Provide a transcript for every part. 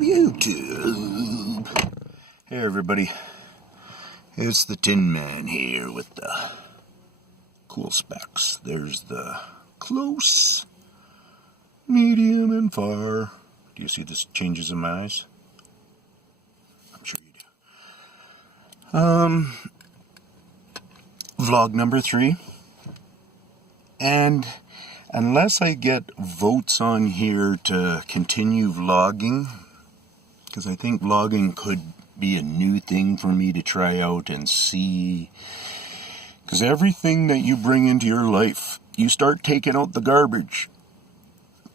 YouTube. Hey everybody, it's the Tin Man here with the cool specs. There's the close, medium, and far. Do you see the changes in my eyes? I'm sure you do. Vlog number 3. And unless I get votes on here to continue vlogging, because I think vlogging could be a new thing for me to try out and see. Because everything that you bring into your life, you start taking out the garbage.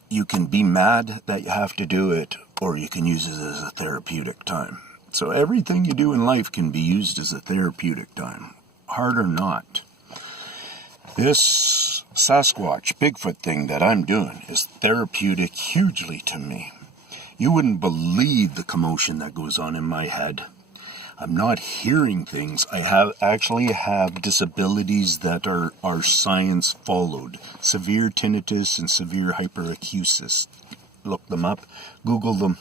You can be mad that you have to do it, or you can use it as a therapeutic time. So everything you do in life can be used as a therapeutic time, hard or not. This Sasquatch, Bigfoot thing that I'm doing is therapeutic hugely to me. You wouldn't believe the commotion that goes on in my head. I'm not hearing things. I actually have disabilities that are science followed. Severe tinnitus and severe hyperacusis. Look them up, Google them,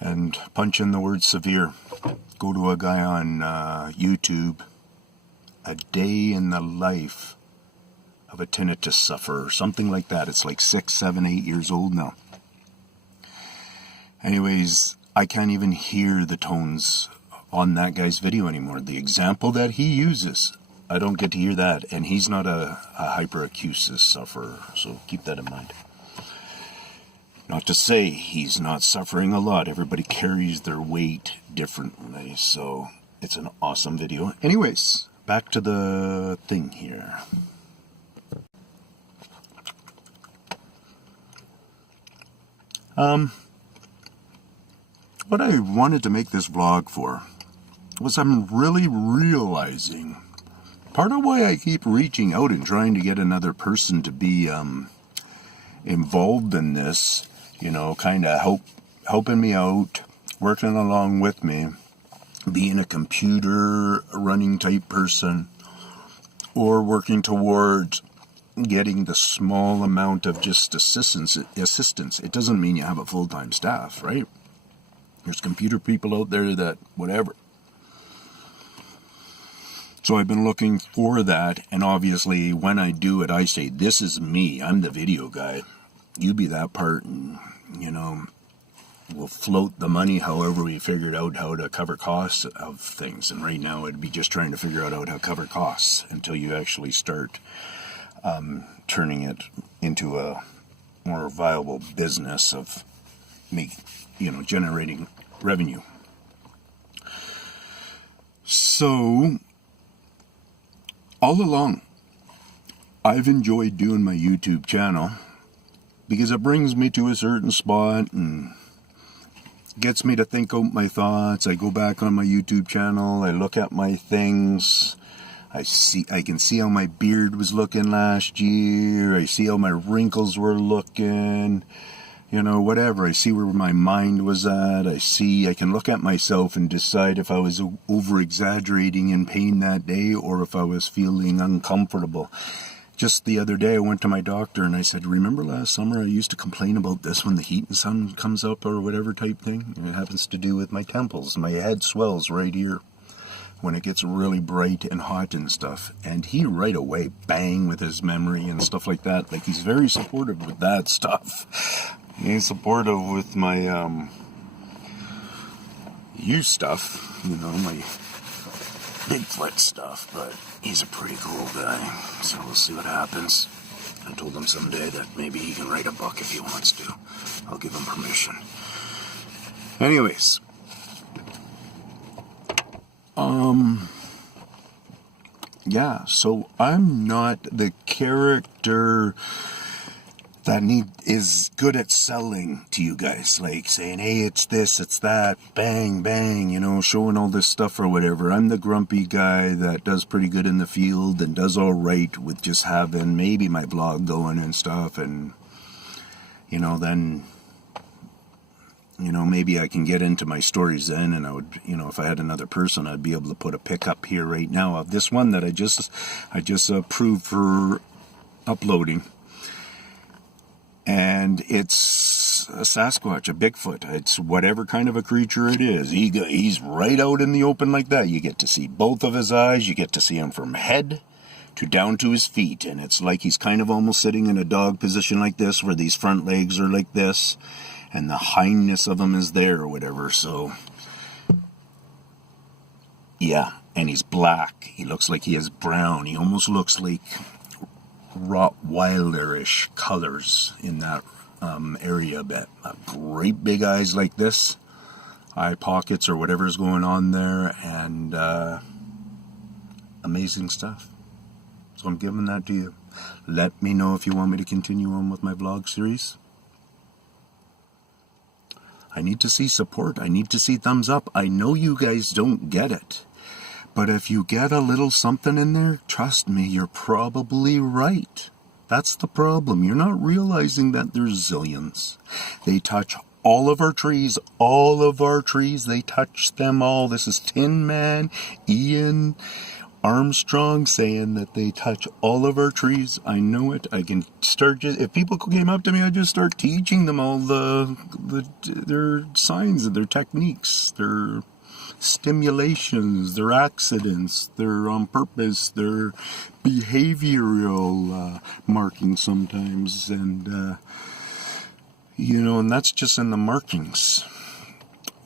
and punch in the word severe. Go to a guy on YouTube. A day in the life of a tinnitus sufferer, something like that. It's like 6, 7, 8 years old now. Anyways, I can't even hear the tones on that guy's video anymore. The example that he uses, I don't get to hear that, and he's not a hyperacusis sufferer, so keep that in mind. Not to say he's not suffering a lot. Everybody carries their weight differently, so it's an awesome video. Anyways, back to the thing here. What I wanted to make this vlog for was I'm really realizing part of why I keep reaching out and trying to get another person to be involved in this, kind of helping me out, working along with me, being a computer running type person, or working towards getting the small amount of just assistance. It doesn't mean you have a full-time staff, right? There's computer people out there that whatever. So I've been looking for that, and obviously when I do it, I say, this is me. I'm the video guy. You be that part, and, we'll float the money however we figured out how to cover costs of things. And right now it'd be just trying to figure out how to cover costs until you actually start turning it into a more viable business of generating revenue. So, all along, I've enjoyed doing my YouTube channel because it brings me to a certain spot and gets me to think out my thoughts. I go back on my YouTube channel, I look at my things, I can see how my beard was looking last year, I see how my wrinkles were looking, whatever. I see where my mind was at. I can look at myself and decide if I was over-exaggerating in pain that day or if I was feeling uncomfortable. Just the other day I went to my doctor and I said, remember last summer I used to complain about this when the heat and sun comes up or whatever type thing? It happens to do with my temples. My head swells right here when it gets really bright and hot and stuff. And he right away, bang, with his memory and stuff like that. Like, he's very supportive with that stuff. He's supportive with my you stuff, my Bigfoot stuff, but he's a pretty cool guy, so we'll see what happens. I told him someday that maybe he can write a book if he wants to. I'll give him permission. Anyways, yeah, so I'm not the character that is good at selling to you guys, like saying, hey, it's this, it's that, bang, bang, showing all this stuff or whatever. I'm the grumpy guy that does pretty good in the field and does all right with just having maybe my blog going and stuff, and, then, maybe I can get into my stories then, and I would, if I had another person, I'd be able to put a pickup here right now of this one that I just approved for uploading. And it's it's a Sasquatch, a Bigfoot. It's whatever kind of a creature it is. He's right out in the open like that. You get to see both of his eyes. You get to see him from head to down to his feet. And it's like he's kind of almost sitting in a dog position like this, where these front legs are like this, and the hindness of him is there or whatever. So, yeah. And he's black. He looks like he is brown. He almost looks like Rottweilerish colors in that area. But great big eyes like this, eye pockets or whatever's going on there, and amazing stuff. So I'm giving that to you. Let me know if you want me to continue on with my vlog series. I need to see support. I need to see thumbs up. I know you guys don't get it. But if you get a little something in there, trust me, you're probably right. That's the problem. You're not realizing that there's zillions. They touch all of our trees. They touch them all. This is Tin Man, Ian, Armstrong saying that they touch all of our trees. I know it. I can start just, if people came up to me, I'd just start teaching them all their signs and their techniques, their stimulations, their accidents, their on purpose, their behavioral markings sometimes, and and that's just in the markings.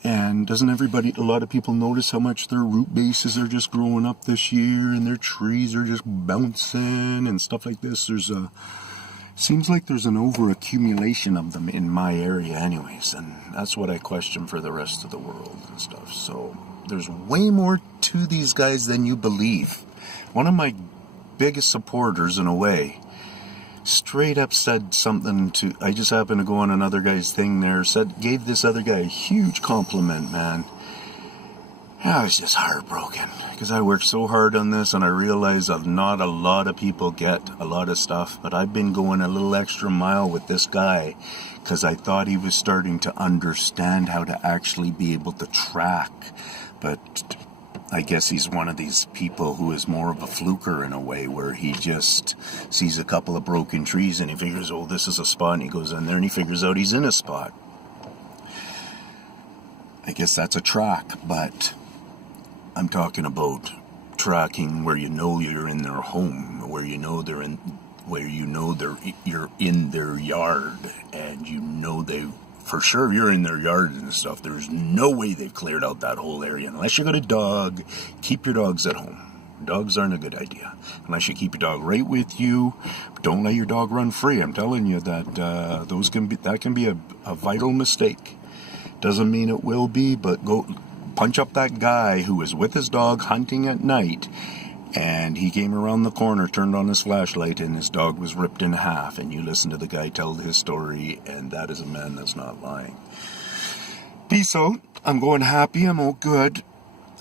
And doesn't a lot of people notice how much their root bases are just growing up this year, and their trees are just bouncing and stuff like this? Seems like there's an over accumulation of them in my area anyways, and that's what I question for the rest of the world and stuff. So there's way more to these guys than you believe. One of my biggest supporters, in a way, straight up said something to, I just happened to go on another guy's thing there, gave this other guy a huge compliment, man. I was just heartbroken, because I worked so hard on this, and I realized that not a lot of people get a lot of stuff, but I've been going a little extra mile with this guy, because I thought he was starting to understand how to actually be able to track, but I guess he's one of these people who is more of a fluker in a way, where he just sees a couple of broken trees, and he figures, oh, this is a spot, and he goes in there, and he figures out he's in a spot. I guess that's a track, but I'm talking about tracking where you know you're in their home, where you know you're in their yard, and you know for sure you're in their yard and stuff. There's no way they've cleared out that whole area. Unless you got a dog, keep your dogs at home. Dogs aren't a good idea. Unless you keep your dog right with you, don't let your dog run free. I'm telling you that that can be a vital mistake. Doesn't mean it will be, but go punch up that guy who was with his dog hunting at night, and he came around the corner, turned on his flashlight, and his dog was ripped in half. And you listen to the guy tell his story, and that is a man that's not lying. Peace out. I'm going happy. I'm all good.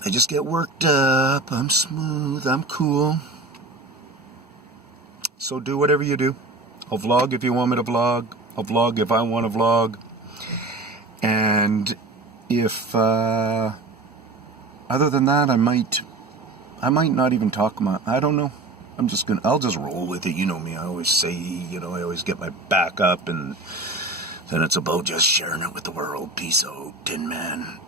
I just get worked up. I'm smooth. I'm cool. So do whatever you do. I'll vlog if you want me to vlog. I'll vlog if I want to vlog. And if other than that, I might not even talk much. I don't know. I'll just roll with it. You know me. I always say, I always get my back up, and then it's about just sharing it with the world. Peace out, Tin Man.